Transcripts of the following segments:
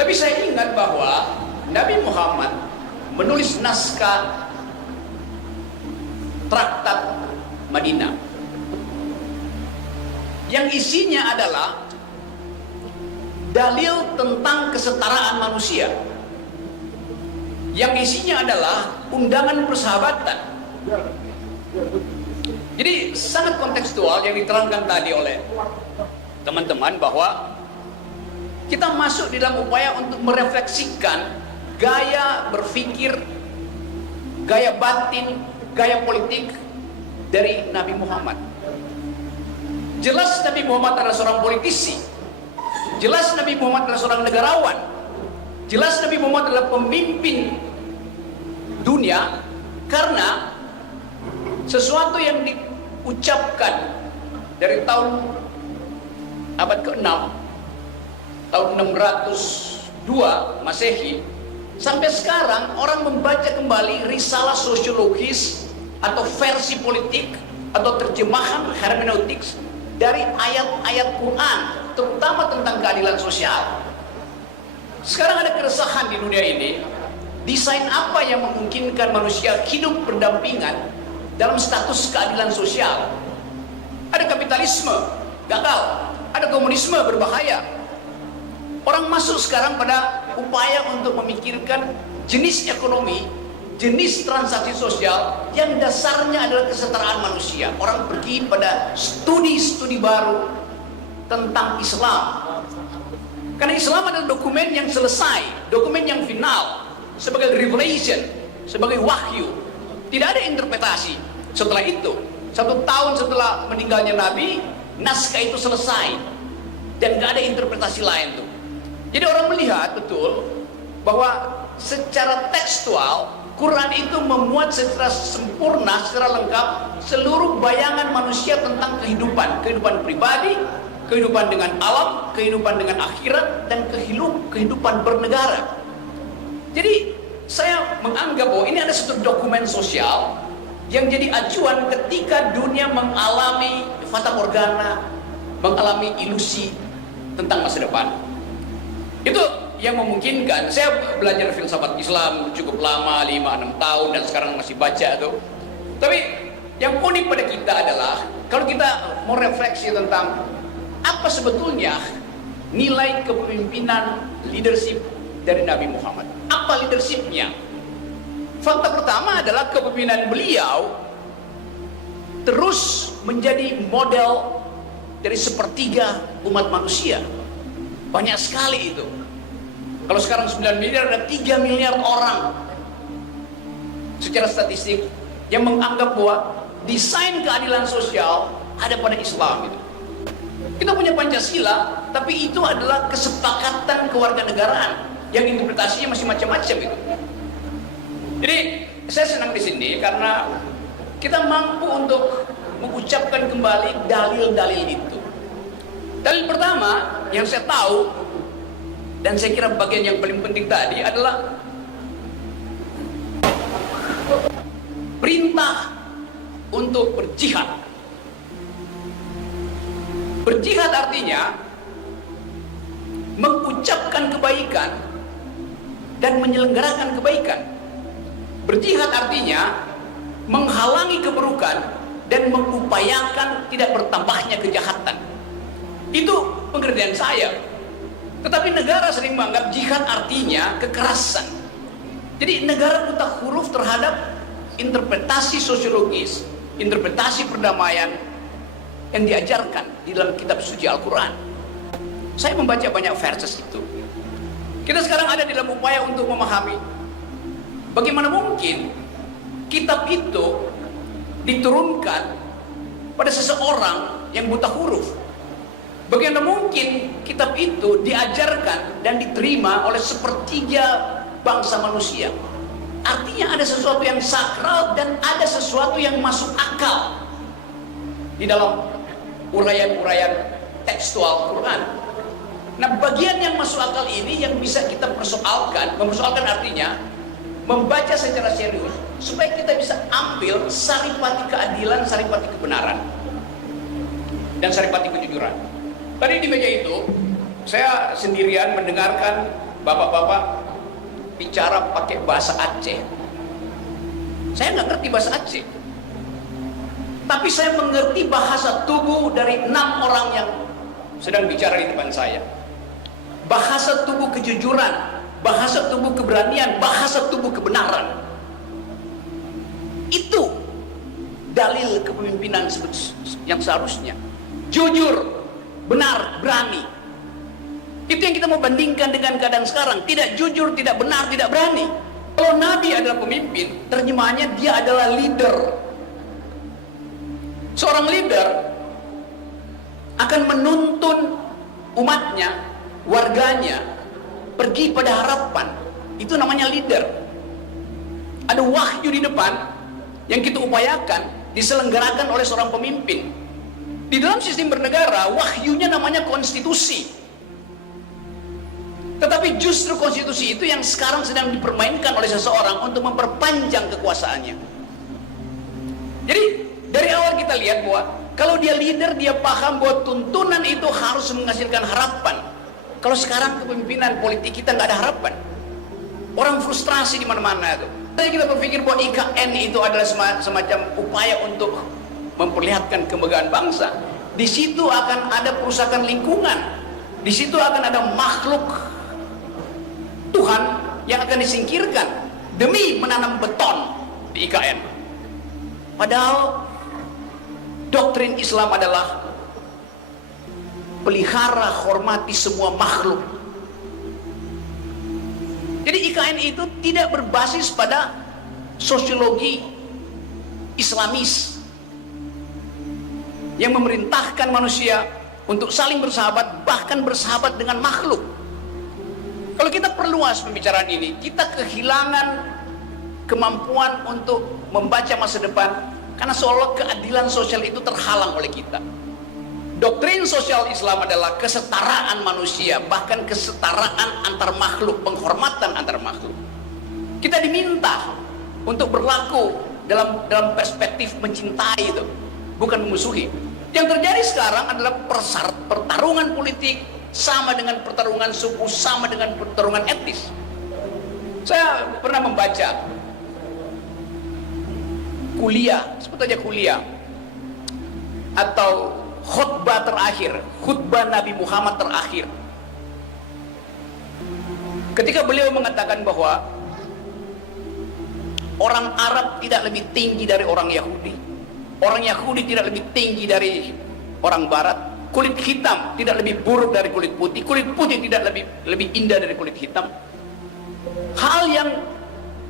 Tapi saya ingat bahwa Nabi Muhammad menulis naskah Traktat Madinah yang isinya adalah dalil tentang kesetaraan manusia, yang isinya adalah undangan persahabatan. Jadi sangat kontekstual yang diterangkan tadi oleh teman-teman, bahwa kita masuk di dalam upaya untuk merefleksikan gaya berpikir, gaya batin, gaya politik dari Nabi Muhammad. Jelas Nabi Muhammad adalah seorang politisi, jelas Nabi Muhammad adalah seorang negarawan, jelas Nabi Muhammad adalah pemimpin dunia, karena sesuatu yang diucapkan dari tahun abad ke-6, tahun 602 Masehi, sampai sekarang orang membaca kembali risalah sosiologis atau versi politik atau terjemahan hermeneutik dari ayat-ayat Quran, terutama tentang keadilan sosial. Sekarang ada keresahan di dunia ini, desain apa yang memungkinkan manusia hidup berdampingan dalam status keadilan sosial. Ada kapitalisme gagal, ada komunisme berbahaya. Orang masuk sekarang pada upaya untuk memikirkan jenis ekonomi, jenis transaksi sosial yang dasarnya adalah kesetaraan manusia. Orang pergi pada studi-studi baru tentang Islam, karena Islam adalah dokumen yang selesai, dokumen yang final, sebagai revelation, sebagai wahyu. Tidak ada interpretasi. Setelah itu, 1 tahun setelah meninggalnya Nabi, naskah itu selesai dan gak ada interpretasi lain tuh. Jadi orang melihat betul bahwa secara tekstual Quran itu memuat secara sempurna, secara lengkap seluruh bayangan manusia tentang kehidupan, kehidupan pribadi, kehidupan dengan alam, kehidupan dengan akhirat, dan kehidupan bernegara. Jadi saya menganggap bahwa ini ada satu dokumen sosial yang jadi acuan ketika dunia mengalami fata morgana, mengalami ilusi tentang masa depan. Itu yang memungkinkan. Saya belajar filsafat Islam cukup lama, 5-6 tahun, dan sekarang masih baca tuh. Tapi yang unik pada kita adalah kalau kita mau refleksi tentang apa sebetulnya nilai kepemimpinan leadership dari Nabi Muhammad. Apa leadershipnya? Fakta pertama adalah kepemimpinan beliau terus menjadi model dari sepertiga umat manusia. Banyak sekali itu. Kalau sekarang 9 miliar, ada 3 miliar orang secara statistik yang menganggap bahwa desain keadilan sosial ada pada Islam itu. Kita punya Pancasila, tapi itu adalah kesepakatan kewarganegaraan yang interpretasinya masih macam-macam itu. Jadi saya senang di sini karena kita mampu untuk mengucapkan kembali dalil-dalil itu. Dalil pertama yang saya tahu, dan saya kira bagian yang paling penting tadi adalah perintah untuk berjihad. Berjihad artinya mengucapkan kebaikan dan menyelenggarakan kebaikan. Berjihad artinya menghalangi keburukan dan mengupayakan tidak bertambahnya kejahatan. Itu pengertian saya. Tetapi negara sering menganggap jihad artinya kekerasan. Jadi negara buta huruf terhadap interpretasi sosiologis, interpretasi perdamaian yang diajarkan di dalam kitab suci Al-Quran. Saya membaca banyak verses itu. Kita sekarang ada di dalam upaya untuk memahami bagaimana mungkin kitab itu diturunkan pada seseorang yang buta huruf. Bagaimana mungkin kitab itu diajarkan dan diterima oleh sepertiga bangsa manusia? Artinya ada sesuatu yang sakral dan ada sesuatu yang masuk akal di dalam uraian-uraian tekstual Quran. Nah, bagian yang masuk akal ini yang bisa kita persoalkan. Mempersoalkan artinya membaca secara serius supaya kita bisa ambil saripati keadilan, saripati kebenaran, dan saripati kejujuran. Tadi di meja itu saya sendirian mendengarkan bapak-bapak bicara pakai bahasa Aceh. Saya nggak ngerti bahasa Aceh, tapi saya mengerti bahasa tubuh dari 6 orang yang sedang bicara di depan saya. Bahasa tubuh kejujuran, bahasa tubuh keberanian, bahasa tubuh kebenaran. Itu dalil kepemimpinan yang seharusnya jujur, benar, berani. Itu yang kita mau bandingkan dengan keadaan sekarang. Tidak jujur, tidak benar, tidak berani. Kalau Nabi adalah pemimpin, terjemahannya dia adalah leader. Seorang leader akan menuntun umatnya, warganya pergi pada harapan. Itu namanya leader. Ada wahyu di depan yang kita upayakan diselenggarakan oleh seorang pemimpin. Di dalam sistem bernegara, wahyunya namanya konstitusi. Tetapi justru konstitusi itu yang sekarang sedang dipermainkan oleh seseorang untuk memperpanjang kekuasaannya. Jadi dari awal kita lihat bahwa kalau dia leader, dia paham bahwa tuntunan itu harus menghasilkan harapan. Kalau sekarang kepemimpinan politik kita nggak ada harapan, orang frustrasi di mana-mana itu. Jadi kita berpikir bahwa IKN itu adalah semacam upaya untuk memperlihatkan kemegahan bangsa. Di situ akan ada perusakan lingkungan, di situ akan ada makhluk Tuhan yang akan disingkirkan demi menanam beton di IKN. Padahal doktrin Islam adalah pelihara, hormati semua makhluk. Jadi IKN itu tidak berbasis pada sosiologi Islamis yang memerintahkan manusia untuk saling bersahabat, bahkan bersahabat dengan makhluk. Kalau kita perluas pembicaraan ini, kita kehilangan kemampuan untuk membaca masa depan karena seolah keadilan sosial itu terhalang oleh kita. Doktrin sosial Islam adalah kesetaraan manusia, bahkan kesetaraan antar makhluk, penghormatan antar makhluk. Kita diminta untuk berlaku dalam perspektif mencintai itu, bukan memusuhi. Yang terjadi sekarang adalah pertarungan politik sama dengan pertarungan suku, sama dengan pertarungan etnis. Saya pernah membaca kuliah, sebut aja kuliah, atau khutbah terakhir, khutbah Nabi Muhammad terakhir. Ketika beliau mengatakan bahwa orang Arab tidak lebih tinggi dari orang Yahudi, orang Yahudi tidak lebih tinggi dari orang Barat, kulit hitam tidak lebih buruk dari kulit putih tidak lebih indah dari kulit hitam. Hal yang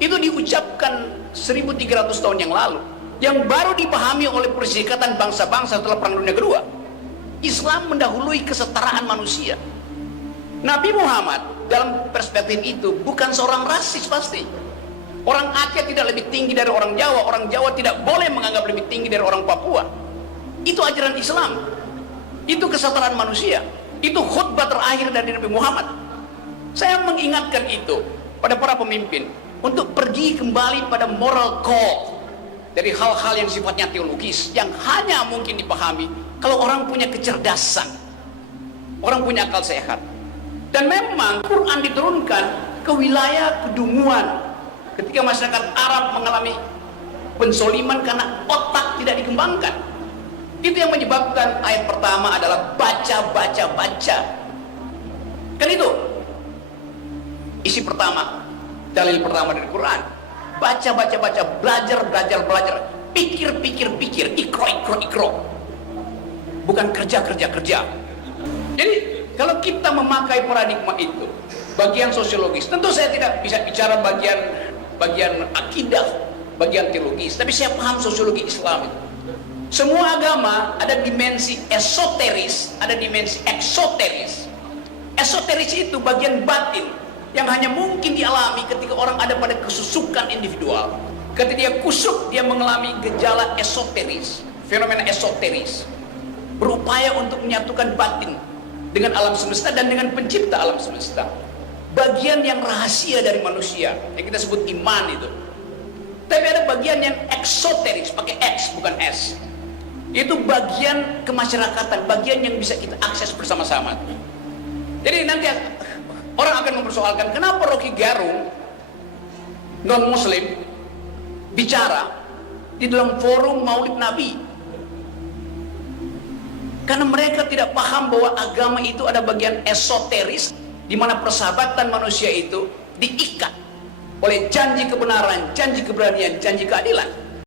itu diucapkan 1300 tahun yang lalu, yang baru dipahami oleh Perserikatan Bangsa-Bangsa setelah Perang Dunia Kedua. Islam mendahului kesetaraan manusia. Nabi Muhammad dalam perspektif itu bukan seorang rasis pasti. Orang Aceh tidak lebih tinggi dari orang Jawa tidak boleh menganggap lebih tinggi dari orang Papua. Itu ajaran Islam. Itu kesetaraan manusia. Itu khutbah terakhir dari Nabi Muhammad. Saya mengingatkan itu pada para pemimpin untuk pergi kembali pada moral code dari hal-hal yang sifatnya teologis, yang hanya mungkin dipahami kalau orang punya kecerdasan, orang punya akal sehat. Dan memang Quran diturunkan ke wilayah kedunguan ketika masyarakat Arab mengalami pensoliman karena otak tidak dikembangkan. Itu yang menyebabkan ayat pertama adalah baca. Kan itu isi pertama, dalil pertama dari Quran. Baca, belajar, pikir, ikro. Bukan kerja. Jadi kalau kita memakai paradigma itu, bagian sosiologis, tentu saya tidak bisa bicara bagian akidah, bagian teologis, tapi saya paham sosiologi Islam itu. Semua agama ada dimensi esoteris, ada dimensi eksoteris. Esoteris itu bagian batin yang hanya mungkin dialami ketika orang ada pada kesusukan individual. Ketika dia kusuk, dia mengalami gejala esoteris, fenomena esoteris, berupaya untuk menyatukan batin dengan alam semesta dan dengan pencipta alam semesta. Bagian yang rahasia dari manusia yang kita sebut iman itu. Tapi ada bagian yang eksoteris, pakai X bukan S. Itu bagian kemasyarakatan, bagian yang bisa kita akses bersama-sama. Jadi nanti Orang akan mempersoalkan kenapa Rocky Gerung non-muslim bicara di dalam forum Maulid Nabi. Karena mereka tidak paham bahwa agama itu ada bagian esoteris, di mana persahabatan manusia itu diikat oleh janji kebenaran, janji keberanian, janji keadilan.